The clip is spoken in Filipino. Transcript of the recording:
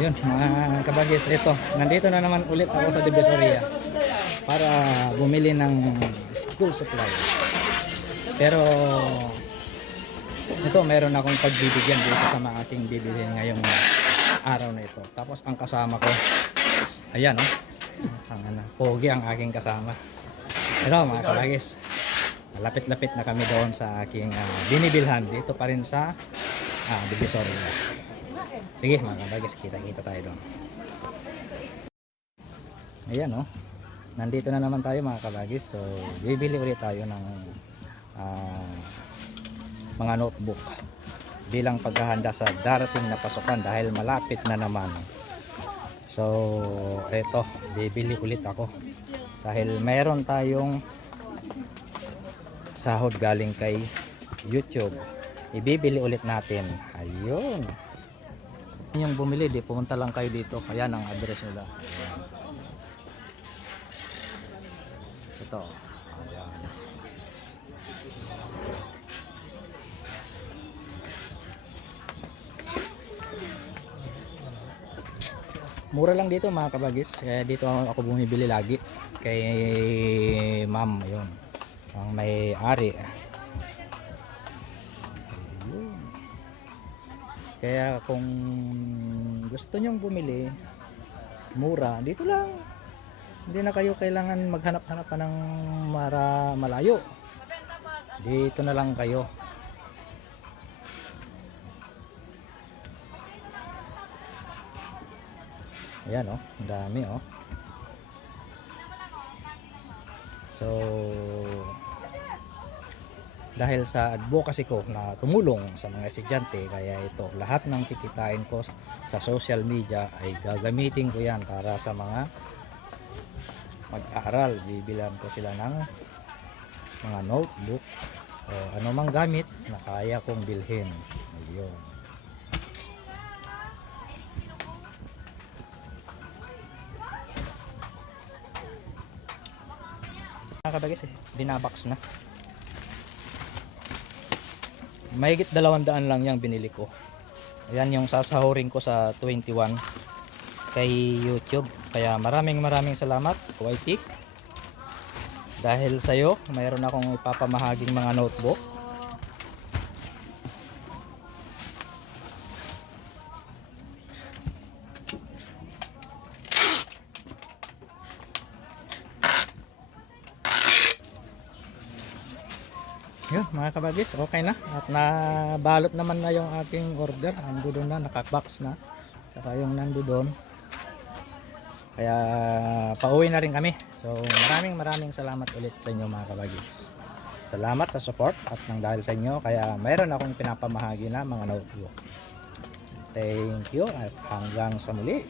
Yun mga kabagis, ito. Nandito na naman ulit ako sa Divisoria para bumili ng school supply. Pero ito, meron akong pagbibigyan dito sa mga aking bibilhin ngayong araw na ito. Tapos ang kasama ko, ayan oh, pogi ang aking kasama. Ito mga kabagis, lapit-lapit na kami doon sa aking binibilhan dito pa rin sa Divisoria. Sige mga kabagis, kita-kita tayo doon. Ayan oh, nandito na naman tayo mga kabagis. So bibili ulit tayo ng mga notebook bilang paghahanda sa darating na pasukan dahil malapit na naman. So eto, bibili ulit ako dahil meron tayong sahod galing kay YouTube. Ibibili ulit natin. Ayun, yung bumili, di pumunta lang kayo dito. Ayan ang address nila. Ayan. Ito. Ayan. Mura lang dito mga kabagis. Kaya dito ako bumibili lagi kay ma'am. Ayun, ang may-ari. Kaya kung gusto nyong bumili mura, dito lang. Hindi na kayo kailangan maghanap-hanap pa ng malayo. Dito na lang kayo. Ayan oh, ang dami oh. So dahil sa advocacy ko na tumulong sa mga estudyante, kaya ito, lahat ng kikitain ko sa social media ay gagamitin ko yan para sa mga mag-aaral. Bibilan ko sila ng mga notebook o anumang gamit na kaya kong bilhin. Ayun. Nakakabagis binabox na. Mahigit 200 lang yung binili ko. Ayan yung sasahurin ko sa 21 kay YouTube. Kaya maraming salamat YT. Dahil sa'yo, mayroon akong ipapamahaging mga notebook. Yun mga kabagis, okay na at nabalot naman na yung ating order. Nandoon na, nakabox na, saka yung nandoon. Kaya pauwi na rin kami. So maraming salamat ulit sa inyo mga kabagis. Salamat sa support at nang dahil sa inyo kaya mayroon akong pinapamahagi na mga notebook. Thank you at hanggang sa muli.